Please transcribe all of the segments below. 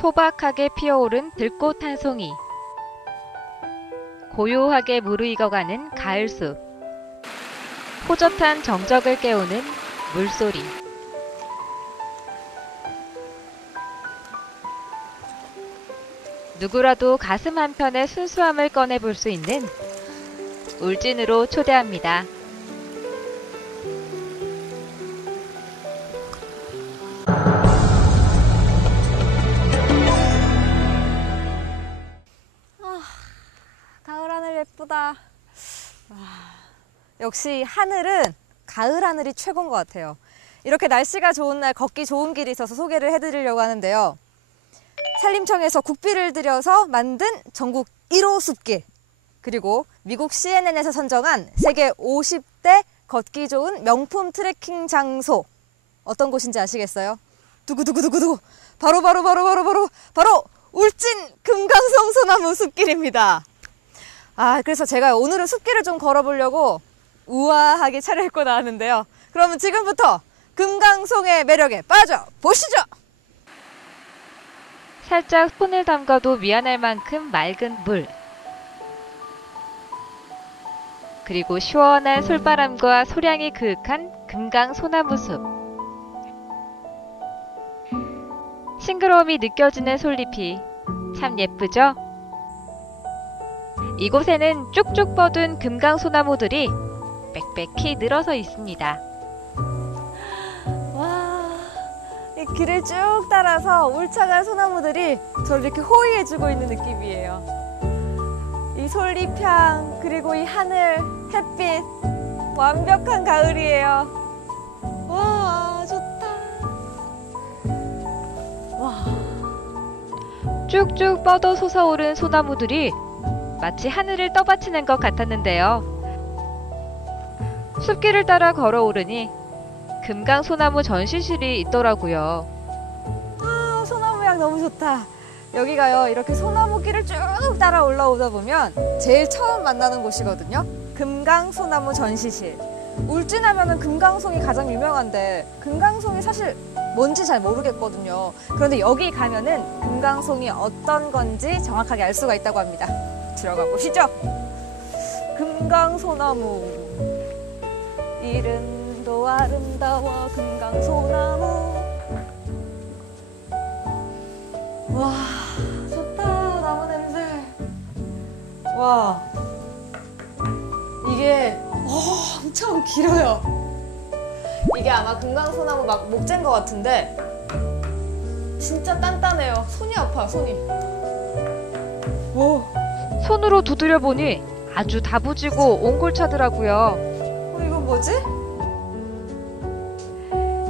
소박하게 피어오른 들꽃 한 송이, 고요하게 무르익어가는 가을숲, 호젓한 정적을 깨우는 물소리. 누구라도 가슴 한편의 순수함을 꺼내볼 수 있는 울진으로 초대합니다. 가을 하늘 예쁘다. 역시 하늘은 가을 하늘이 최고인 것 같아요. 이렇게 날씨가 좋은 날 걷기 좋은 길이 있어서 소개를 해드리려고 하는데요. 산림청에서 국비를 들여서 만든 전국 1호 숲길, 그리고 미국 CNN에서 선정한 세계 50대 걷기 좋은 명품 트레킹 장소. 어떤 곳인지 아시겠어요? 두구두구두구두구. 바로 울진 금강송 소나무 숲길입니다. 그래서 제가 오늘은 숲길을 좀 걸어보려고 우아하게 차려입고 나왔는데요. 그러면 지금부터 금강송의 매력에 빠져보시죠! 살짝 손을 담가도 미안할 만큼 맑은 물, 그리고 시원한 솔바람과 소량이 그윽한 금강 소나무숲. 싱그러움이 느껴지는 솔잎이 참 예쁘죠? 이곳에는 쭉쭉 뻗은 금강 소나무들이 빽빽히 늘어서 있습니다. 와, 이 길을 쭉 따라서 울창한 소나무들이 저를 이렇게 호위해주고 있는 느낌이에요. 이 솔잎향, 그리고 이 하늘, 햇빛, 완벽한 가을이에요. 와, 좋다. 와. 쭉쭉 뻗어 솟아오른 소나무들이 마치 하늘을 떠받치는 것 같았는데요. 숲길을 따라 걸어오르니 금강소나무 전시실이 있더라고요. 소나무 향 너무 좋다. 여기가요, 이렇게 소나무길을 쭉 따라 올라오다 보면 제일 처음 만나는 곳이거든요. 금강소나무 전시실. 울진하면은 금강송이 가장 유명한데 금강송이 사실 뭔지 잘 모르겠거든요. 그런데 여기 가면은 금강송이 어떤 건지 정확하게 알 수가 있다고 합니다. 들어가 보시죠. 금강소나무, 이름도 아름다워 금강소나무. 와, 좋다. 나무 냄새. 와, 이게 엄청 길어요. 이게 아마 금강소나무 막 목재인 것 같은데 진짜 단단해요. 손이 아파, 손이. 오. 손으로 두드려 보니 아주 다부지고 옹골차더라고요. 이건 뭐지?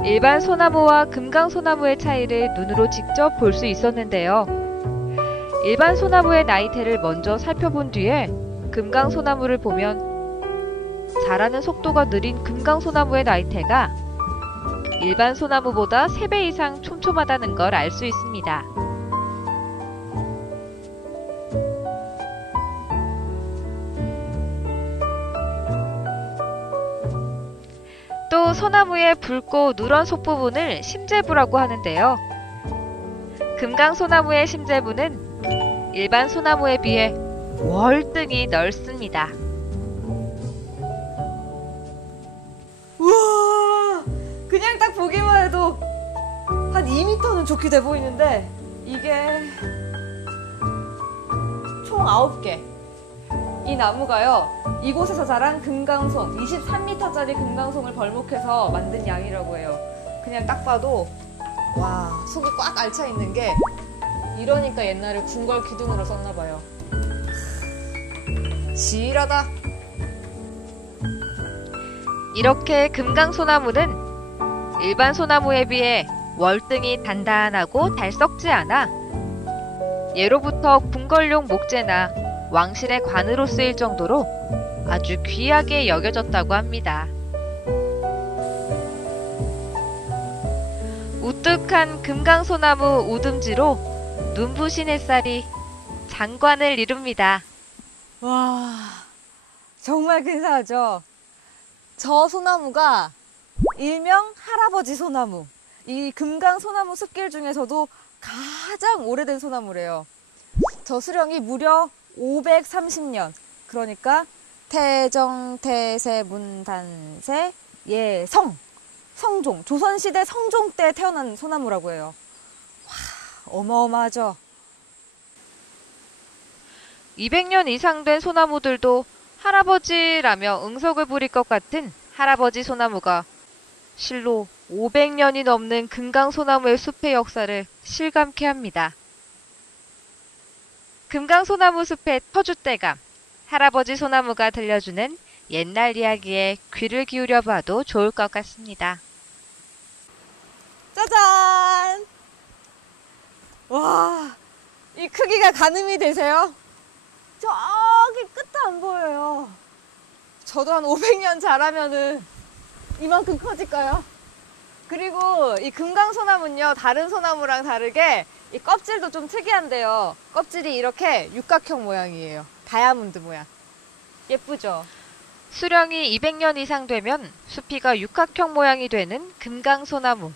일반 소나무와 금강소나무의 차이를 눈으로 직접 볼 수 있었는데요. 일반 소나무의 나이테를 먼저 살펴본 뒤에 금강소나무를 보면 자라는 속도가 느린 금강소나무의 나이테가 일반 소나무보다 3배 이상 촘촘하다는 걸 알 수 있습니다. 또 소나무의 붉고 누런 속부분을 심재부라고 하는데요. 금강소나무의 심재부는 일반 소나무에 비해 월등히 넓습니다. 우와! 그냥 딱 보기만 해도 한 2m는 좋게 돼 보이는데 이게 총 9개. 이 나무가요, 이곳에서 자란 금강송, 23m짜리 금강송을 벌목해서 만든 양이라고 해요. 그냥 딱 봐도 와, 속이 꽉 알차 있는 게, 이러니까 옛날에 궁궐 기둥으로 썼나 봐요. 지일하다. 이렇게 금강소나무는 일반 소나무에 비해 월등히 단단하고 잘 썩지 않아 예로부터 궁궐용 목재나 왕실의 관으로 쓰일 정도로 아주 귀하게 여겨졌다고 합니다. 우뚝한 금강소나무 우듬지로 눈부신 햇살이 장관을 이룹니다. 와, 정말 근사하죠? 저 소나무가 일명 할아버지 소나무. 이 금강 소나무 숲길 중에서도 가장 오래된 소나무래요. 저 수령이 무려 530년. 그러니까 태정, 태세, 문단세, 예성, 성종. 조선시대 성종 때 태어난 소나무라고 해요. 와, 어마어마하죠? 200년 이상 된 소나무들도 할아버지라며 응석을 부릴 것 같은 할아버지 소나무가 실로 500년이 넘는 금강소나무의 숲의 역사를 실감케 합니다. 금강소나무 숲의 터줏대감, 할아버지 소나무가 들려주는 옛날 이야기에 귀를 기울여 봐도 좋을 것 같습니다. 짜잔! 와, 이 크기가 가늠이 되세요? 저기 끝도 안 보여요. 저도 한 500년 자라면은 이만큼 커질까요? 그리고 이 금강소나무는요, 다른 소나무랑 다르게 이 껍질도 좀 특이한데요. 껍질이 이렇게 육각형 모양이에요. 다이아몬드 모양. 예쁘죠? 수령이 200년 이상 되면 수피가 육각형 모양이 되는 금강소나무.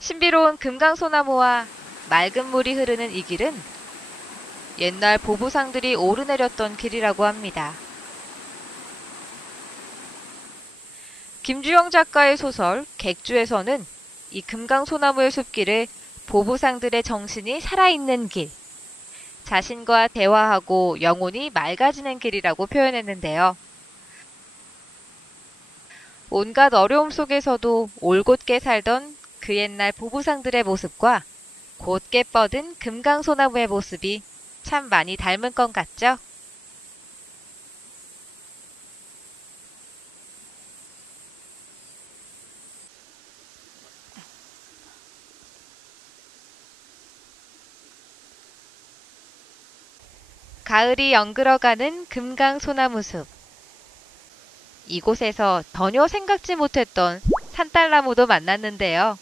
신비로운 금강소나무와 맑은 물이 흐르는 이 길은 옛날 보부상들이 오르내렸던 길이라고 합니다. 김주영 작가의 소설 객주에서는 이 금강소나무의 숲길을 보부상들의 정신이 살아있는 길, 자신과 대화하고 영혼이 맑아지는 길이라고 표현했는데요. 온갖 어려움 속에서도 올곧게 살던 그 옛날 보부상들의 모습과 곧게 뻗은 금강소나무의 모습이 참 많이 닮은 것 같죠? 가을이 연그러가는 금강소나무숲. 이곳에서 전혀 생각지 못했던 산딸나무도 만났는데요.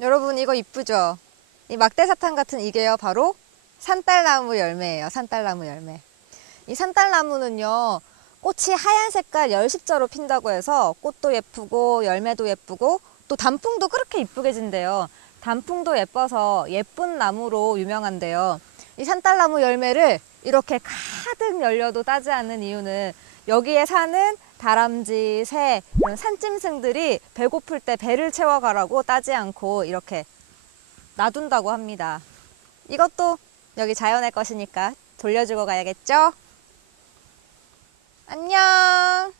여러분, 이거 이쁘죠? 이 막대사탕 같은 이게요, 바로 산딸나무 열매예요. 산딸나무 열매. 이 산딸나무는요, 꽃이 하얀 색깔 열십자로 핀다고 해서 꽃도 예쁘고 열매도 예쁘고 또 단풍도 그렇게 이쁘게 진대요. 단풍도 예뻐서 예쁜 나무로 유명한데요. 이 산딸나무 열매를 이렇게 가득 열려도 따지 않는 이유는 여기에 사는 다람쥐, 새, 이런 산짐승들이 배고플 때 배를 채워가라고 따지 않고 이렇게 놔둔다고 합니다. 이것도 여기 자연의 것이니까 돌려주고 가야겠죠? 안녕!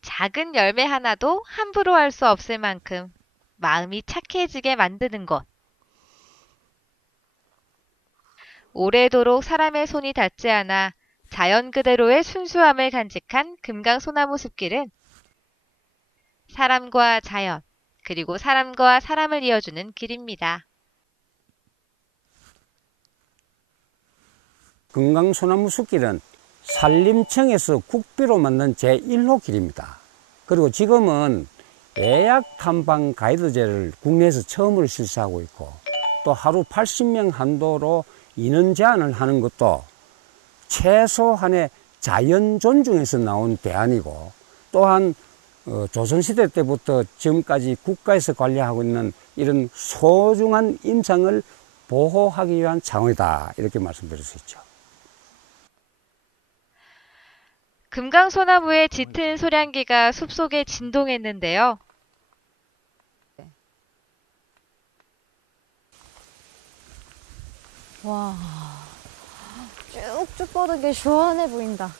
작은 열매 하나도 함부로 할 수 없을 만큼 마음이 착해지게 만드는 것. 오래도록 사람의 손이 닿지 않아 자연 그대로의 순수함을 간직한 금강소나무 숲길은 사람과 자연, 그리고 사람과 사람을 이어주는 길입니다. 금강소나무 숲길은 산림청에서 국비로 만든 제1호 길입니다. 그리고 지금은 예약 탐방 가이드제를 국내에서 처음으로 실시하고 있고 또 하루 80명 한도로 인원 제한을 하는 것도 최소한의 자연 존중에서 나온 대안이고 또한 조선시대 때부터 지금까지 국가에서 관리하고 있는 이런 소중한 임상을 보호하기 위한 차원이다 이렇게 말씀드릴 수 있죠. 금강소나무의 짙은 소량기가 숲속에 진동했는데요. 와, 쭉쭉 뻗은 게 시원해 보인다.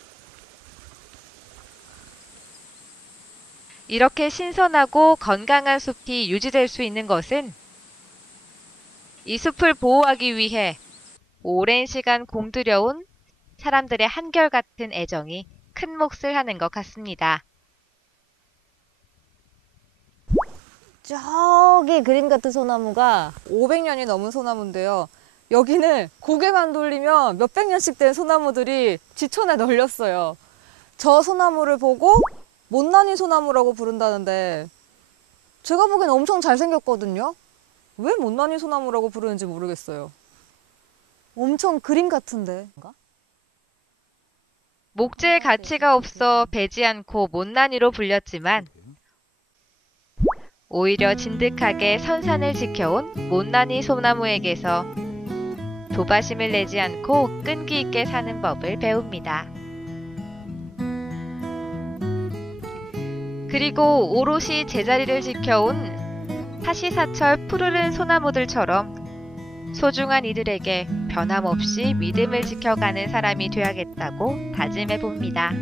이렇게 신선하고 건강한 숲이 유지될 수 있는 것은 이 숲을 보호하기 위해 오랜 시간 공들여온 사람들의 한결같은 애정이 큰 몫을 하는 것 같습니다. 저기 그림 같은 소나무가 500년이 넘은 소나무인데요. 여기는 고개만 돌리면 몇백 년씩 된 소나무들이 지천에 널렸어요. 저 소나무를 보고 못난이 소나무라고 부른다는데 제가 보기엔 엄청 잘생겼거든요. 왜 못난이 소나무라고 부르는지 모르겠어요. 엄청 그림 같은데. 목재의 가치가 없어 배지 않고 못난이로 불렸지만 오히려 진득하게 선산을 지켜온 못난이 소나무에게서 조바심을 내지 않고 끈기 있게 사는 법을 배웁니다. 그리고 오롯이 제자리를 지켜온 사시사철 푸르른 소나무들처럼 소중한 이들에게 변함없이 믿음을 지켜가는 사람이 되어야겠다고 다짐해 봅니다.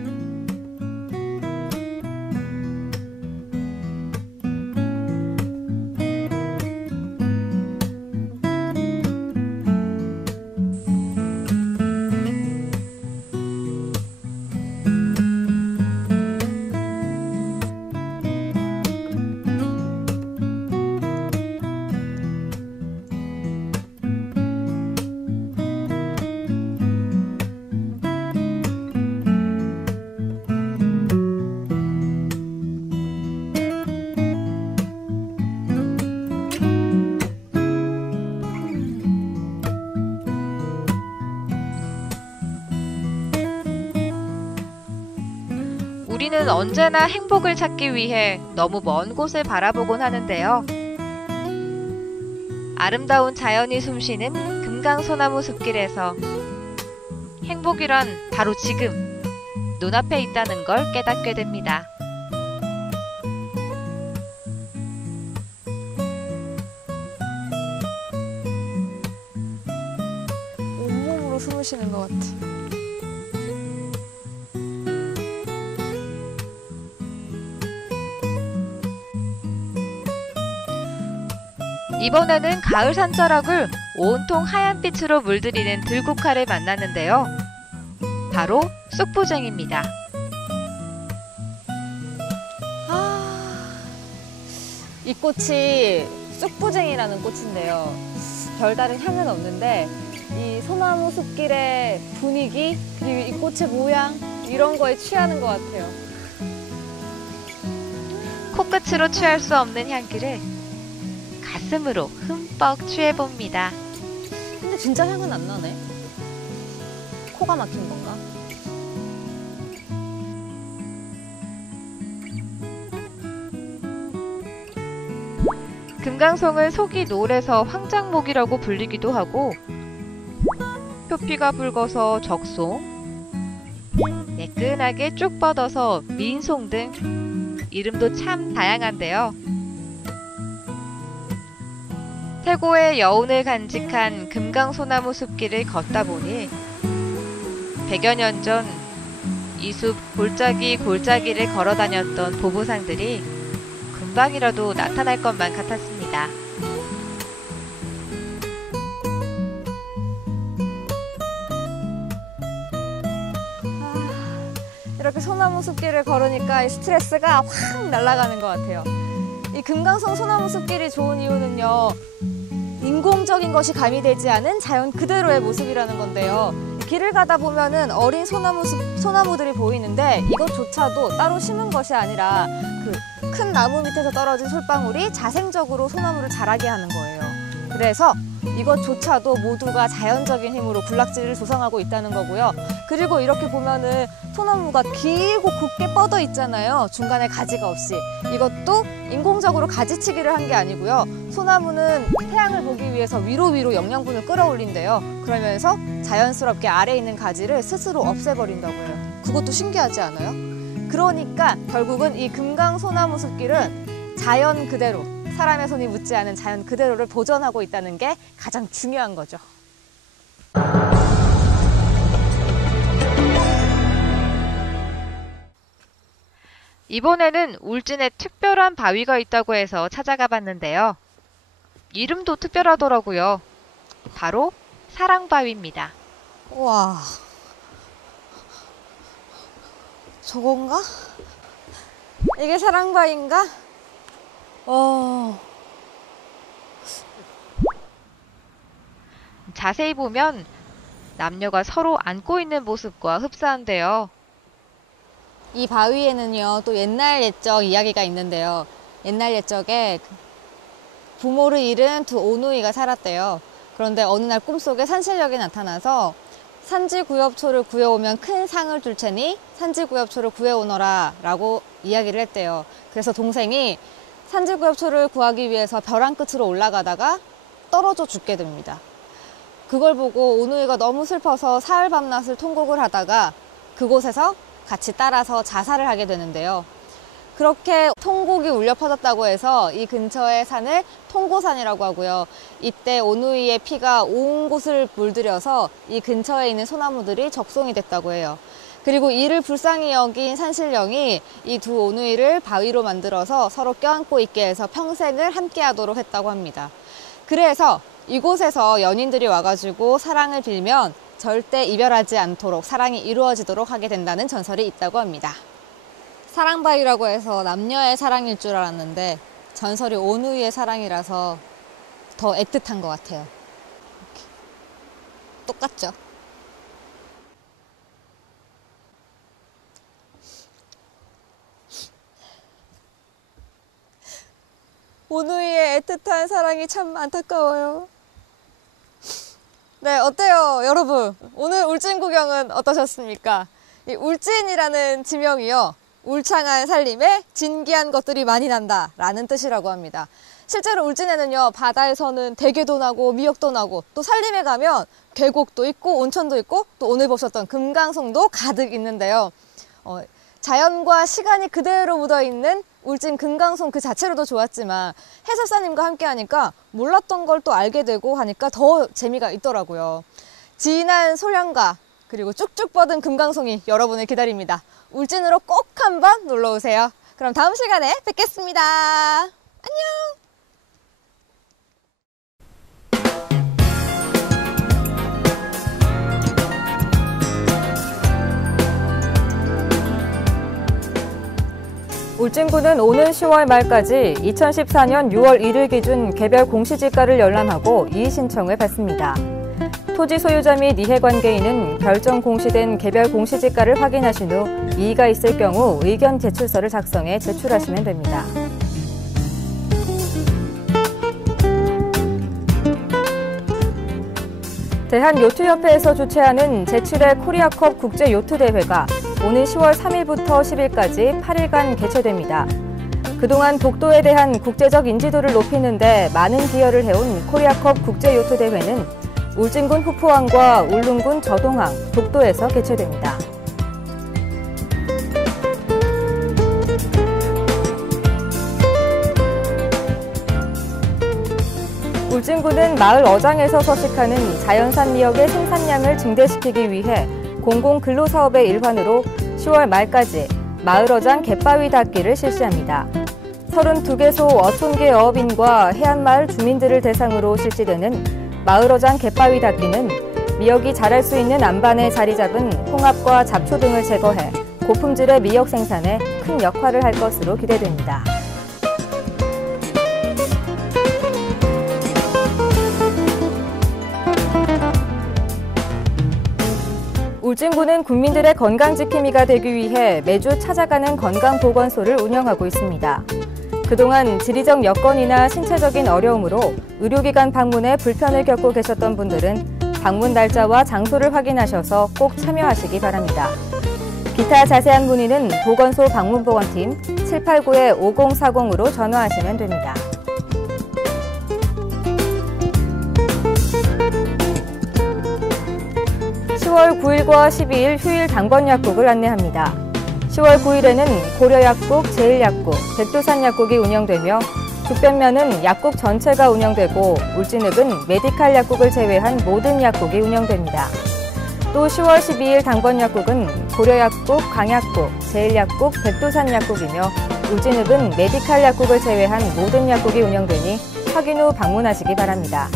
우리는 언제나 행복을 찾기 위해 너무 먼 곳을 바라보곤 하는데요. 아름다운 자연이 숨쉬는 금강소나무 숲길에서 행복이란 바로 지금 눈앞에 있다는 걸 깨닫게 됩니다. 온몸으로 숨을 쉬는 것 같아. 이번에는 가을 산자락을 온통 하얀빛으로 물들이는 들국화를 만났는데요. 바로 쑥부쟁입니다. 이 꽃이 쑥부쟁이라는 꽃인데요. 별다른 향은 없는데 이 소나무 숲길의 분위기 그리고 이 꽃의 모양 이런 거에 취하는 것 같아요. 코끝으로 취할 수 없는 향기를 가슴으로 흠뻑 취해봅니다. 근데 진짜 향은 안 나네. 코가 막힌 건가? 금강송은 속이 노래서 황장목이라고 불리기도 하고 표피가 붉어서 적송, 매끈하게 쭉 뻗어서 민송 등 이름도 참 다양한데요. 태고의 여운을 간직한 금강소나무 숲길을 걷다 보니 100여 년 전 이 숲 골짜기를 걸어 다녔던 보부상들이 금방이라도 나타날 것만 같았습니다. 이렇게 소나무 숲길을 걸으니까 이 스트레스가 확 날아가는 것 같아요. 이 금강송 소나무 숲길이 좋은 이유는요. 인공적인 것이 가미되지 않은 자연 그대로의 모습이라는 건데요. 길을 가다 보면은 어린 소나무들이 보이는데 이것조차도 따로 심은 것이 아니라 그 큰 나무 밑에서 떨어진 솔방울이 자생적으로 소나무를 자라게 하는 거예요. 그래서 이것조차도 모두가 자연적인 힘으로 군락지를 조성하고 있다는 거고요. 그리고 이렇게 보면은 소나무가 길고 곱게 뻗어 있잖아요. 중간에 가지가 없이. 이것도 인공적으로 가지치기를 한 게 아니고요. 소나무는 태양을 보기 위해서 위로 영양분을 끌어올린대요. 그러면서 자연스럽게 아래에 있는 가지를 스스로 없애버린다고 해요. 그것도 신기하지 않아요? 그러니까 결국은 이 금강소나무 숲길은 자연 그대로, 사람의 손이 묻지 않은 자연 그대로를 보존하고 있다는 게 가장 중요한 거죠. 이번에는 울진에 특별한 바위가 있다고 해서 찾아가 봤는데요. 이름도 특별하더라고요. 바로 사랑바위입니다. 와, 저건가? 이게 사랑바위인가? 자세히 보면 남녀가 서로 안고 있는 모습과 흡사한데요. 이 바위에는요, 또 옛날 옛적 이야기가 있는데요. 옛날 옛적에 부모를 잃은 두 오누이가 살았대요. 그런데 어느 날 꿈속에 산신령이 나타나서 산지구엽초를 구해오면 큰 상을 줄 테니 산지구엽초를 구해오너라 라고 이야기를 했대요. 그래서 동생이 산지구엽초를 구하기 위해서 벼랑 끝으로 올라가다가 떨어져 죽게 됩니다. 그걸 보고 오누이가 너무 슬퍼서 사흘 밤낮을 통곡을 하다가 그곳에서 같이 따라서 자살을 하게 되는데요. 그렇게 통곡이 울려 퍼졌다고 해서 이 근처의 산을 통고산이라고 하고요. 이때 오누이의 피가 온 곳을 물들여서 이 근처에 있는 소나무들이 적송이 됐다고 해요. 그리고 이를 불쌍히 여긴 산신령이 이 두 오누이를 바위로 만들어서 서로 껴안고 있게 해서 평생을 함께 하도록 했다고 합니다. 그래서 이곳에서 연인들이 와가지고 사랑을 빌면 절대 이별하지 않도록 사랑이 이루어지도록 하게 된다는 전설이 있다고 합니다. 사랑바위라고 해서 남녀의 사랑일 줄 알았는데 전설이 오누이의 사랑이라서 더 애틋한 것 같아요. 이렇게. 똑같죠? 오누이의 애틋한 사랑이 참 안타까워요. 네, 어때요, 여러분? 오늘 울진 구경은 어떠셨습니까? 이 울진이라는 지명이요, 울창한 산림에 진기한 것들이 많이 난다 라는 뜻이라고 합니다. 실제로 울진에는요, 바다에서는 대게도 나고 미역도 나고 또 산림에 가면 계곡도 있고 온천도 있고 또 오늘 보셨던 금강송도 가득 있는데요. 자연과 시간이 그대로 묻어있는 울진 금강송 그 자체로도 좋았지만 해설사님과 함께 하니까 몰랐던 걸 또 알게 되고 하니까 더 재미가 있더라고요. 진한 소량과 그리고 쭉쭉 뻗은 금강송이 여러분을 기다립니다. 울진으로 꼭 한번 놀러 오세요. 그럼 다음 시간에 뵙겠습니다. 안녕! 울진군은 오는 10월 말까지 2014년 6월 1일 기준 개별 공시지가를 열람하고 이의신청을 받습니다. 토지 소유자 및 이해관계인은 별정 공시된 개별 공시지가를 확인하신 후 이의가 있을 경우 의견 제출서를 작성해 제출하시면 됩니다. 대한요트협회에서 주최하는 제7회 코리아컵 국제요트대회가 오는 10월 3일부터 10일까지 8일간 개최됩니다. 그동안 독도에 대한 국제적 인지도를 높이는 데 많은 기여를 해온 코리아컵 국제요트대회는 울진군 후포항과 울릉군 저동항, 독도에서 개최됩니다. 울진군은 마을 어장에서 서식하는 자연산 미역의 생산량을 증대시키기 위해 공공근로사업의 일환으로 10월 말까지 마을 어장 갯바위 닦기를 실시합니다. 32개소 어촌계 어업인과 해안마을 주민들을 대상으로 실시되는 마을 어장 갯바위 닦기는 미역이 자랄 수 있는 안반에 자리 잡은 홍합과 잡초 등을 제거해 고품질의 미역 생산에 큰 역할을 할 것으로 기대됩니다. 울진군은 국민들의 건강지킴이가 되기 위해 매주 찾아가는 건강보건소를 운영하고 있습니다. 그동안 지리적 여건이나 신체적인 어려움으로 의료기관 방문에 불편을 겪고 계셨던 분들은 방문 날짜와 장소를 확인하셔서 꼭 참여하시기 바랍니다. 기타 자세한 문의는 보건소 방문보건팀 789-5040으로 전화하시면 됩니다. (10월 9일과 12일) 휴일 당번 약국을 안내합니다. 10월 9일에는 고려약국, 제일약국, 백두산약국이 운영되며 죽변면은 약국 전체가 운영되고 울진읍은 메디칼 약국을 제외한 모든 약국이 운영됩니다. 또 10월 12일 당번 약국은 고려약국, 강약국, 제일약국, 백두산약국이며 울진읍은 메디칼 약국을 제외한 모든 약국이 운영되니 확인 후 방문하시기 바랍니다.